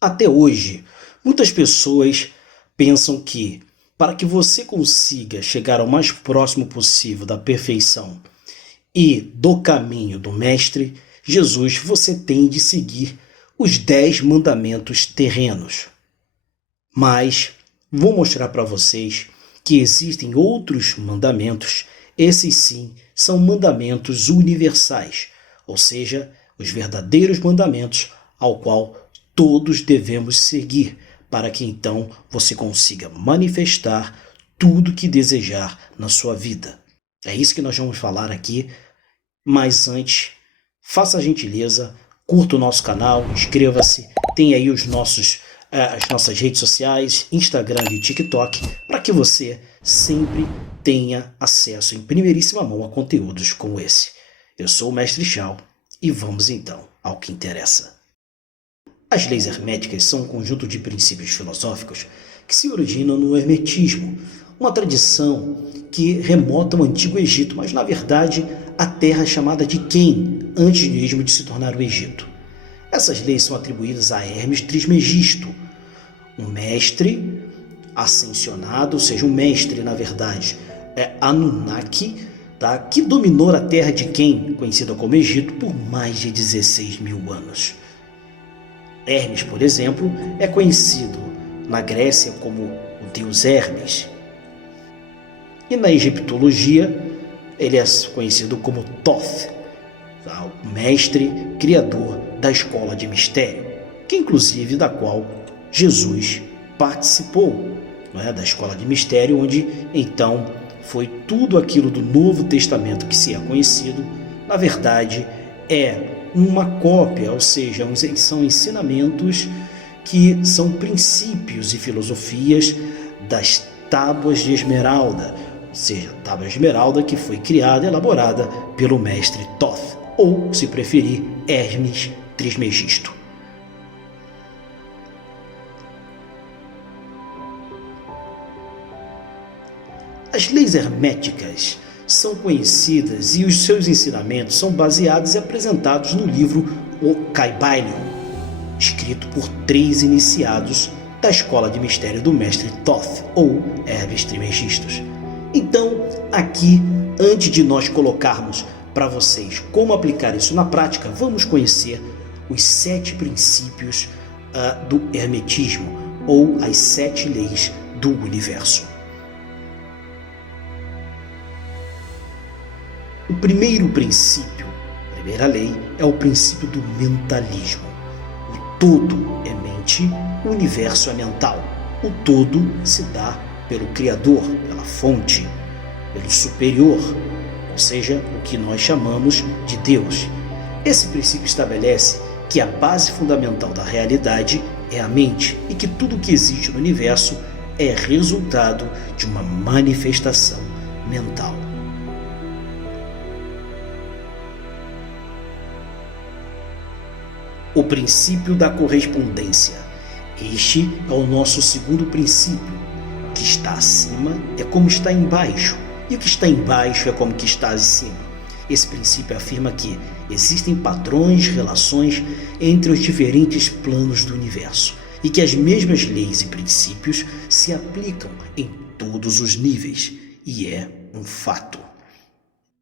Até hoje, muitas pessoas pensam que, para que você consiga chegar ao mais próximo possível da perfeição e do caminho do Mestre Jesus, você tem de seguir os 10 mandamentos terrenos. Mas vou mostrar para vocês que existem outros mandamentos, esses sim são mandamentos universais, ou seja, os verdadeiros mandamentos ao qual todos devemos seguir, para que então você consiga manifestar tudo que desejar na sua vida. É isso que nós vamos falar aqui, mas antes, faça a gentileza, curta o nosso canal, inscreva-se, tem aí as nossas redes sociais, Instagram e TikTok, para que você sempre tenha acesso em primeiríssima mão a conteúdos como esse. Eu sou o Mestre Chao e vamos então ao que interessa. As leis herméticas são um conjunto de princípios filosóficos que se originam no hermetismo, uma tradição que remota ao Antigo Egito, mas na verdade a terra chamada de Quem, antes mesmo de se tornar o Egito. Essas leis são atribuídas a Hermes Trismegisto, um mestre ascensionado, ou seja, um mestre na verdade é Anunnaki, tá? Que dominou a terra de Quem, conhecida como Egito, por mais de 16 mil anos. Hermes, por exemplo, é conhecido na Grécia como o deus Hermes. E na egiptologia, ele é conhecido como Thoth, tá? O mestre criador da escola de mistério, que inclusive da qual Jesus participou, não é? Da escola de mistério, onde então foi tudo aquilo do Novo Testamento que se é conhecido, na verdade é uma cópia, ou seja, são ensinamentos que são princípios e filosofias das tábuas de esmeralda, ou seja, a tábua de esmeralda que foi criada e elaborada pelo mestre Thoth, ou, se preferir, Hermes Trismegisto. As leis herméticas são conhecidas e os seus ensinamentos são baseados e apresentados no livro O Kybalion, escrito por 3 iniciados da escola de mistério do mestre Thoth, ou Hermes Trismegisto. Então, aqui, antes de nós colocarmos para vocês como aplicar isso na prática, vamos conhecer os 7 princípios do hermetismo, ou as 7 leis do universo. O primeiro princípio, a primeira lei, é o princípio do mentalismo. O todo é mente, o universo é mental. O todo se dá pelo Criador, pela fonte, pelo superior, ou seja, o que nós chamamos de Deus. Esse princípio estabelece que a base fundamental da realidade é a mente e que tudo que existe no universo é resultado de uma manifestação mental. O princípio da correspondência. Este é o nosso segundo princípio. O que está acima é como está embaixo, e o que está embaixo é como que está acima. Esse princípio afirma que existem padrões, relações entre os diferentes planos do universo, e que as mesmas leis e princípios se aplicam em todos os níveis, e é um fato.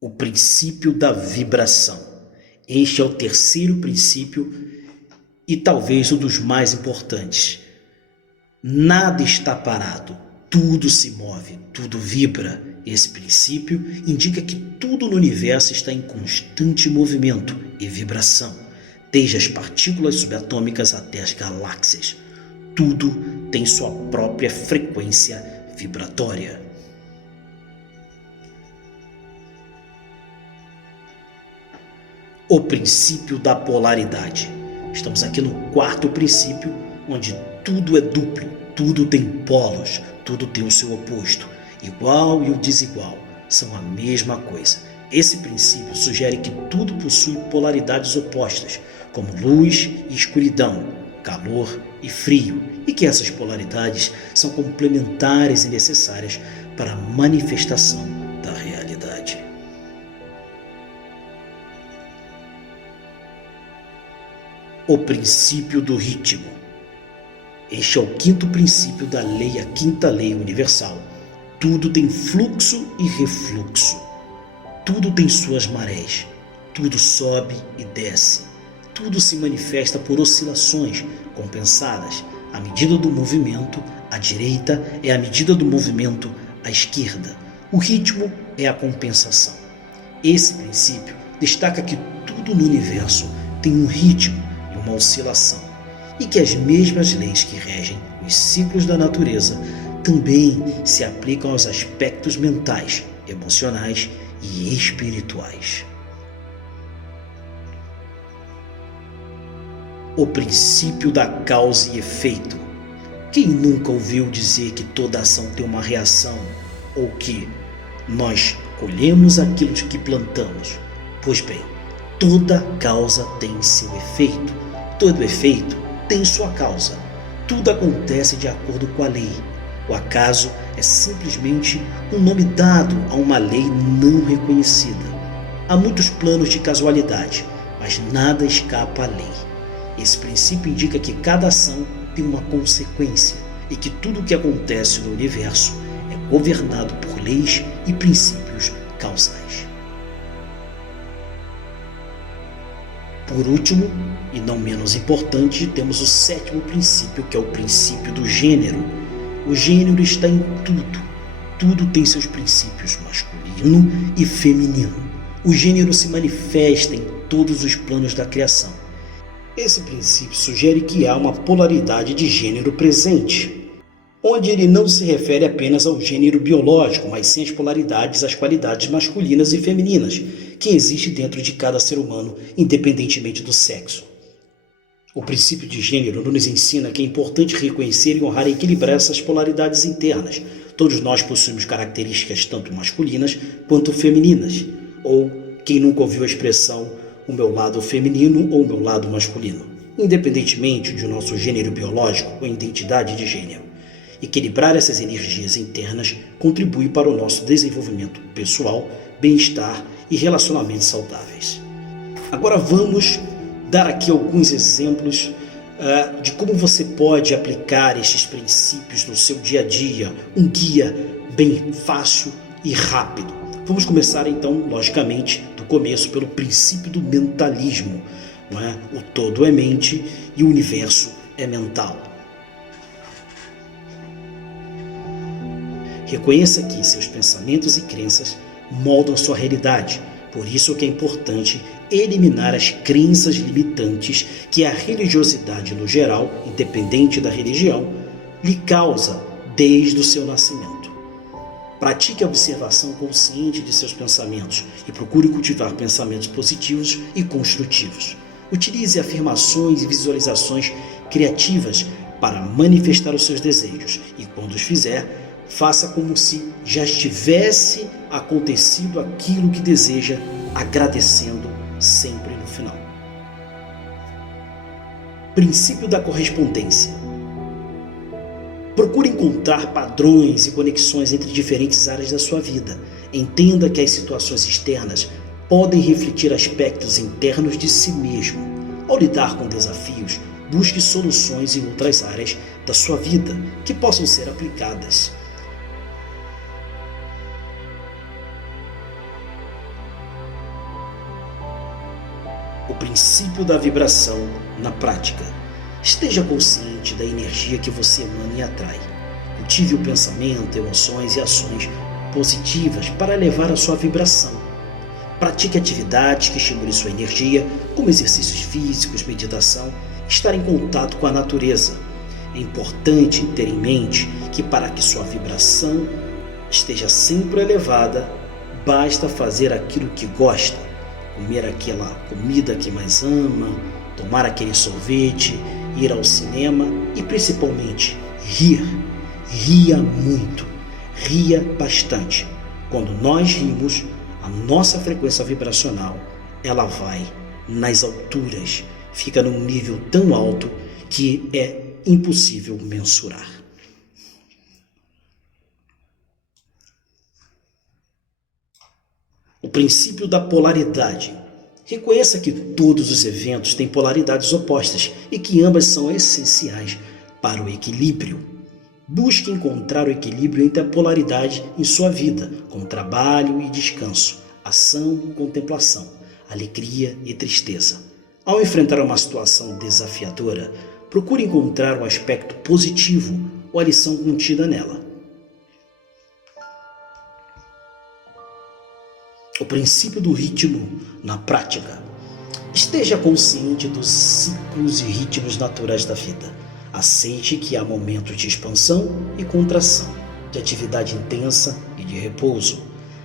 O princípio da vibração. Este é o terceiro princípio e talvez um dos mais importantes. Nada está parado, tudo se move, tudo vibra. Esse princípio indica que tudo no universo está em constante movimento e vibração, desde as partículas subatômicas até as galáxias. Tudo tem sua própria frequência vibratória. O princípio da polaridade. Estamos aqui no quarto princípio, onde tudo é duplo, tudo tem polos, tudo tem o seu oposto. Igual e o desigual são a mesma coisa. Esse princípio sugere que tudo possui polaridades opostas, como luz e escuridão, calor e frio, e que essas polaridades são complementares e necessárias para a manifestação da realidade. O princípio do ritmo. Este é o quinto princípio da lei, a quinta lei universal. Tudo tem fluxo e refluxo. Tudo tem suas marés. Tudo sobe e desce. Tudo se manifesta por oscilações compensadas. A medida do movimento à direita é a medida do movimento à esquerda. O ritmo é a compensação. Esse princípio destaca que tudo no universo tem um ritmo e uma oscilação, e que as mesmas leis que regem os ciclos da natureza também se aplicam aos aspectos mentais, emocionais e espirituais. O princípio da causa e efeito. Quem nunca ouviu dizer que toda ação tem uma reação, ou que nós colhemos aquilo de que plantamos? Pois bem, toda causa tem seu efeito. Todo efeito tem sua causa. Tudo acontece de acordo com a lei. O acaso é simplesmente um nome dado a uma lei não reconhecida. Há muitos planos de casualidade, mas nada escapa à lei. Esse princípio indica que cada ação tem uma consequência e que tudo o que acontece no universo é governado por leis e princípios causais. Por último, e não menos importante, temos o sétimo princípio, que é o princípio do gênero. O gênero está em tudo. Tudo tem seus princípios masculino e feminino. O gênero se manifesta em todos os planos da criação. Esse princípio sugere que há uma polaridade de gênero presente, onde ele não se refere apenas ao gênero biológico, mas sim às polaridades, às qualidades masculinas e femininas que existem dentro de cada ser humano, independentemente do sexo. O princípio de gênero nos ensina que é importante reconhecer e honrar e equilibrar essas polaridades internas. Todos nós possuímos características tanto masculinas quanto femininas, ou quem nunca ouviu a expressão o meu lado feminino ou o meu lado masculino, independentemente de nosso gênero biológico ou identidade de gênero. Equilibrar essas energias internas contribui para o nosso desenvolvimento pessoal, bem-estar e relacionamentos saudáveis. Agora vamos dar aqui alguns exemplos de como você pode aplicar estes princípios no seu dia a dia, um guia bem fácil e rápido. Vamos começar então, logicamente, do começo pelo princípio do mentalismo. Não é? O todo é mente e o universo é mental. Reconheça que seus pensamentos e crenças moldam sua realidade. Por isso que é importante eliminar as crenças limitantes que a religiosidade no geral, independente da religião, lhe causa desde o seu nascimento. Pratique a observação consciente de seus pensamentos e procure cultivar pensamentos positivos e construtivos. Utilize afirmações e visualizações criativas para manifestar os seus desejos e, quando os fizer, faça como se já tivesse acontecido aquilo que deseja, agradecendo sempre no final. Princípio da correspondência. Procure encontrar padrões e conexões entre diferentes áreas da sua vida. Entenda que as situações externas podem refletir aspectos internos de si mesmo. Ao lidar com desafios, busque soluções em outras áreas da sua vida que possam ser aplicadas. O princípio da vibração na prática. Esteja consciente da energia que você emana e atrai. Cultive o pensamento, emoções e ações positivas para elevar a sua vibração. Pratique atividades que estimulem sua energia, como exercícios físicos, meditação, estar em contato com a natureza. É importante ter em mente que para que sua vibração esteja sempre elevada, basta fazer aquilo que gosta, comer aquela comida que mais ama, tomar aquele sorvete, ir ao cinema e principalmente rir. Ria muito, ria bastante. Quando nós rimos, a nossa frequência vibracional ela vai nas alturas, fica num nível tão alto que é impossível mensurar. O princípio da polaridade. Reconheça que todos os eventos têm polaridades opostas e que ambas são essenciais para o equilíbrio. Busque encontrar o equilíbrio entre a polaridade em sua vida, como trabalho e descanso, ação e contemplação, alegria e tristeza. Ao enfrentar uma situação desafiadora, procure encontrar o aspecto positivo ou a lição contida nela. O princípio do ritmo na prática. Esteja consciente dos ciclos e ritmos naturais da vida. Aceite que há momentos de expansão e contração, de atividade intensa e de repouso.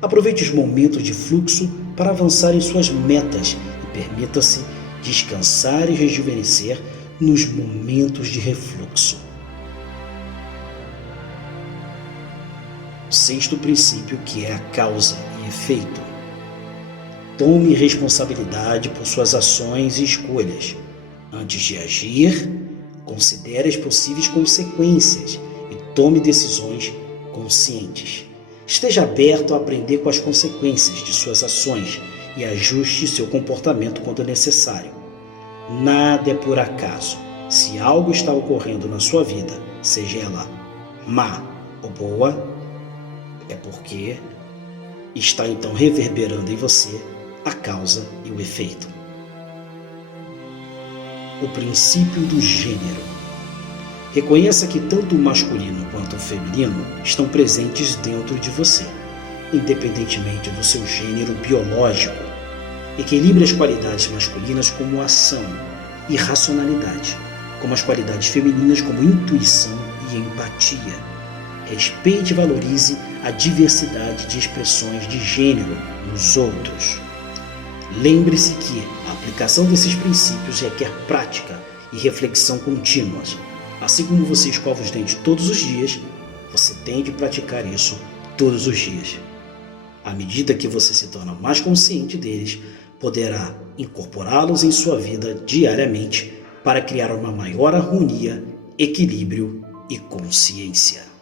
Aproveite os momentos de fluxo para avançar em suas metas e permita-se descansar e rejuvenescer nos momentos de refluxo. Sexto princípio, que é a causa e efeito. Tome responsabilidade por suas ações e escolhas. Antes de agir, considere as possíveis consequências e tome decisões conscientes. Esteja aberto a aprender com as consequências de suas ações e ajuste seu comportamento quando necessário. Nada é por acaso. Se algo está ocorrendo na sua vida, seja ela má ou boa, é porque está então reverberando em você a causa e o efeito. O princípio do gênero. Reconheça que tanto o masculino quanto o feminino estão presentes dentro de você, independentemente do seu gênero biológico. Equilibre as qualidades masculinas como ação e racionalidade, como as qualidades femininas como intuição e empatia. Respeite e valorize a diversidade de expressões de gênero nos outros. Lembre-se que a aplicação desses princípios requer prática e reflexão contínuas. Assim como você escova os dentes todos os dias, você tem de praticar isso todos os dias. À medida que você se torna mais consciente deles, poderá incorporá-los em sua vida diariamente para criar uma maior harmonia, equilíbrio e consciência.